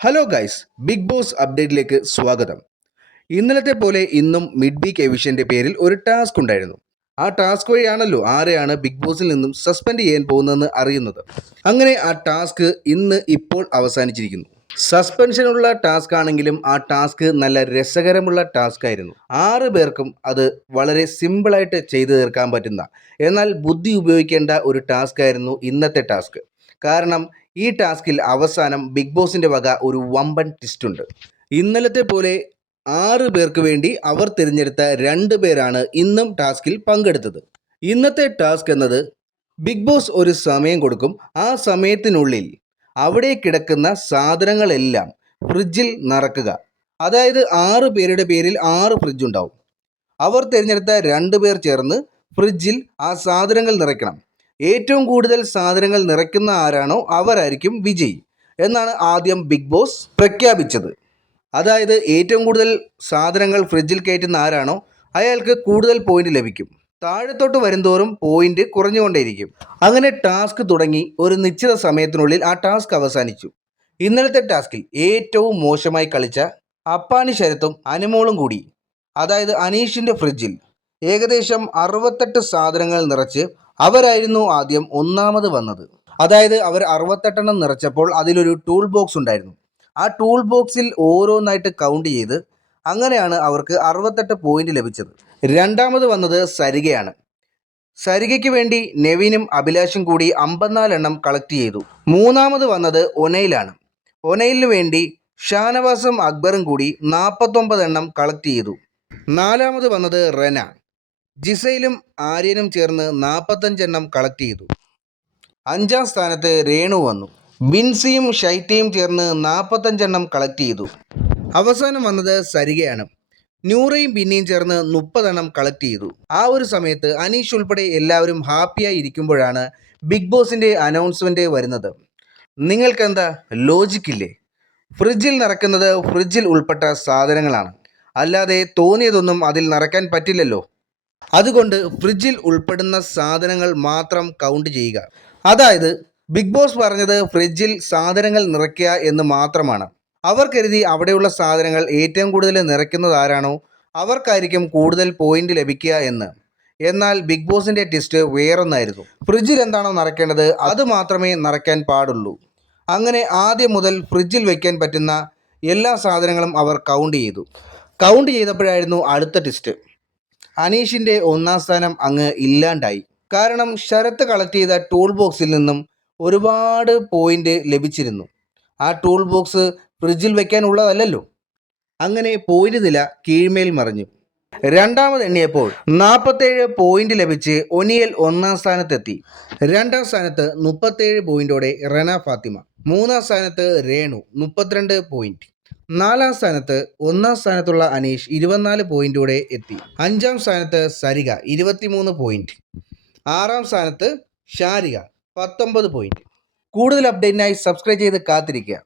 Hello guys big boss അപ്ഡേറ്റിലേക്ക് സ്വാഗതം. ഇന്നലത്തെ പോലെ ഇന്നും മിഡ് വീക്ക് കെവിഷന്റെ പേരിൽ ഒരു ടാസ്ക് ഉണ്ടായിരുന്നു. ആ ടാസ്ക് വഴിയാണല്ലോ ആരെയാണ് ബിഗ് ബോസിൽ നിന്നും സസ്പെൻഡ് ചെയ്യാൻ പോകുന്നതെന്ന് അറിയുന്നത്. അങ്ങനെ ആ ടാസ്ക് ഇന്ന് ഇപ്പോൾ അവസാനിച്ചിരിക്കുന്നു. സസ്പെൻഷനുള്ള ടാസ്ക് ആണെങ്കിലും ആ ടാസ്ക് നല്ല രസകരമുള്ള ടാസ്ക് ആയിരുന്നു. ആറ് പേർക്കും അത് വളരെ സിമ്പിളായിട്ട് ചെയ്തു തീർക്കാൻ പറ്റുന്ന എന്നാൽ ബുദ്ധി ഉപയോഗിക്കേണ്ട ഒരു ടാസ്ക് ആയിരുന്നു ഇന്നത്തെ ടാസ്ക്. കാരണം ഈ ടാസ്കിൽ അവസാനം ബിഗ് ബോസിന്റെ വക ഒരു വമ്പൻ ട്വിസ്റ്റ് ഉണ്ട്. ഇന്നലത്തെ പോലെ ആറ് പേർക്ക് വേണ്ടി അവർ തിരഞ്ഞെടുത്ത രണ്ട് പേരാണ് ഇന്നും ടാസ്കിൽ പങ്കെടുത്തത്. ഇന്നത്തെ ടാസ്ക് എന്നത് ബിഗ് ബോസ് ഒരു സമയം കൊടുക്കും. ആ സമയത്തിനുള്ളിൽ അവിടെ കിടക്കുന്ന സാധനങ്ങളെല്ലാം ഫ്രിഡ്ജിൽ നിറക്കുക. അതായത് ആറ് പേരുടെ പേരിൽ ആറ് ഫ്രിഡ്ജ് ഉണ്ടാവും. അവർ തിരഞ്ഞെടുത്ത രണ്ട് പേർ ചേർന്ന് ഫ്രിഡ്ജിൽ ആ സാധനങ്ങൾ നിറയ്ക്കണം. ഏറ്റവും കൂടുതൽ സാധനങ്ങൾ നിറയ്ക്കുന്ന ആരാണോ അവരായിരിക്കും വിജയി എന്നാണ് ആദ്യം ബിഗ് ബോസ് പ്രഖ്യാപിച്ചത്. അതായത് ഏറ്റവും കൂടുതൽ സാധനങ്ങൾ ഫ്രിഡ്ജിൽ കയറ്റുന്ന ആരാണോ അയാൾക്ക് കൂടുതൽ പോയിന്റ് ലഭിക്കും. താഴത്തോട്ട് വരുന്തോറും പോയിന്റ് കുറഞ്ഞുകൊണ്ടേയിരിക്കും. അങ്ങനെ ടാസ്ക് തുടങ്ങി ഒരു നിശ്ചിത സമയത്തിനുള്ളിൽ ആ ടാസ്ക് അവസാനിച്ചു. ഇന്നലത്തെ ടാസ്കിൽ ഏറ്റവും മോശമായി കളിച്ച അപ്പാണി ശരത്തും അനുമോളും കൂടി. അതായത് അനീഷിന്റെ ഫ്രിഡ്ജിൽ ഏകദേശം അറുപത്തെട്ട് സാധനങ്ങൾ നിറച്ച് അവരായിരുന്നു ആദ്യം ഒന്നാമത് വന്നത്. അതായത് അവർ അറുപത്തെട്ടെണ്ണം നിറച്ചപ്പോൾ അതിലൊരു ടൂൾ ബോക്സ് ഉണ്ടായിരുന്നു. ആ ടൂൾ ബോക്സിൽ ഓരോന്നായിട്ട് കൗണ്ട് ചെയ്ത് അങ്ങനെയാണ് അവർക്ക് അറുപത്തെട്ട് പോയിന്റ് ലഭിച്ചത്. രണ്ടാമത് വന്നത് സരികയാണ്. സരികയ്ക്ക് വേണ്ടി നെവിനും അഭിലാഷും കൂടി അമ്പത്തിനാലെണ്ണം കളക്ട് ചെയ്തു. മൂന്നാമത് വന്നത് ഒനയിലാണ് ഒനയിലിന് വേണ്ടി ഷാനവാസും അക്ബറും കൂടി നാൽപ്പത്തൊമ്പത് എണ്ണം കളക്ട് ചെയ്തു. നാലാമത് വന്നത് റെന. ജിസയിലും ആര്യനും ചേർന്ന് നാൽപ്പത്തഞ്ചെണ്ണം കളക്ട് ചെയ്തു. അഞ്ചാം സ്ഥാനത്ത് രേണു വന്നു. ബിൻസിയും ഷൈറ്റയും ചേർന്ന് നാൽപ്പത്തഞ്ചെണ്ണം കളക്ട് ചെയ്തു. അവസാനം വന്നത് സരികയാണ്. നൂറയും ബിന്നിയും ചേർന്ന് മുപ്പതെണ്ണം കളക്ട് ചെയ്തു. ആ ഒരു സമയത്ത് അനീഷ് ഉൾപ്പെടെ എല്ലാവരും ഹാപ്പിയായി ഇരിക്കുമ്പോഴാണ് ബിഗ് ബോസിന്റെ അനൗൺസ്മെന്റ് വരുന്നത്. നിങ്ങൾക്കെന്താ? ലോജിക്കില്ലേ ഫ്രിഡ്ജിൽ നിറക്കുന്നത് ഫ്രിഡ്ജിൽ ഉൾപ്പെട്ട സാധനങ്ങളാണ്. അല്ലാതെ തോന്നിയതൊന്നും അതിൽ നിറയ്ക്കാൻ പറ്റില്ലല്ലോ. അതുകൊണ്ട് ഫ്രിഡ്ജിൽ ഉൾപ്പെടുന്ന സാധനങ്ങൾ മാത്രം കൗണ്ട് ചെയ്യുക. അതായത് ബിഗ് ബോസ് പറഞ്ഞത് ഫ്രിഡ്ജിൽ സാധനങ്ങൾ നിറയ്ക്കുക എന്ന് മാത്രമാണ്. അവർ കരുതി അവിടെയുള്ള സാധനങ്ങൾ ഏറ്റവും കൂടുതൽ നിറയ്ക്കുന്നത് ആരാണോ അവർക്കായിരിക്കും കൂടുതൽ പോയിന്റ് ലഭിക്കുക എന്ന്. എന്നാൽ ബിഗ് ബോസിന്റെ ടെസ്റ്റ് വേറൊന്നായിരുന്നു. ഫ്രിഡ്ജിൽ എന്താണോ നിറയ്ക്കേണ്ടത് അത് മാത്രമേ നിറയ്ക്കാൻ പാടുള്ളൂ. അങ്ങനെ ആദ്യം മുതൽ ഫ്രിഡ്ജിൽ വയ്ക്കാൻ പറ്റുന്ന എല്ലാ സാധനങ്ങളും അവർ കൗണ്ട് ചെയ്തു. കൗണ്ട് ചെയ്തപ്പോഴായിരുന്നു അടുത്ത ടെസ്റ്റ് അനീഷിന്റെ ഒന്നാം സ്ഥാനം അങ്ങ് ഇല്ലാണ്ടായി. കാരണം ശരത്ത് കളക്ട് ചെയ്ത ടൂൾ ബോക്സിൽ നിന്നും ഒരുപാട് പോയിന്റ് ലഭിച്ചിരുന്നു. ആ ടൂൾ ബോക്സ് ഫ്രിഡ്ജിൽ വെക്കാനുള്ളതല്ലല്ലോ. അങ്ങനെ പോയിന്റ് നില കീഴ്മേൽ മറിഞ്ഞു. രണ്ടാമത് എണ്ണിയപ്പോൾ നാൽപ്പത്തേഴ് പോയിന്റ് ലഭിച്ച് ഒനിയൽ ഒന്നാം സ്ഥാനത്തെത്തി. രണ്ടാം സ്ഥാനത്ത് മുപ്പത്തേഴ് പോയിന്റോടെ റന ഫാത്തിമ. മൂന്നാം സ്ഥാനത്ത് രേണു മുപ്പത്തിരണ്ട് പോയിന്റ് നാലാം സ്ഥാനത്ത് ഒന്നാം സ്ഥാനത്തുള്ള അനീഷ് ഇരുപത്തിനാല് പോയിന്റോടെ എത്തി. അഞ്ചാം സ്ഥാനത്ത് സരിക ഇരുപത്തിമൂന്ന് പോയിന്റ് ആറാം സ്ഥാനത്ത് ഷാരിക പത്തൊമ്പത് പോയിന്റ് കൂടുതൽ അപ്ഡേറ്റിനായി സബ്സ്ക്രൈബ് ചെയ്ത് കാത്തിരിക്കുക.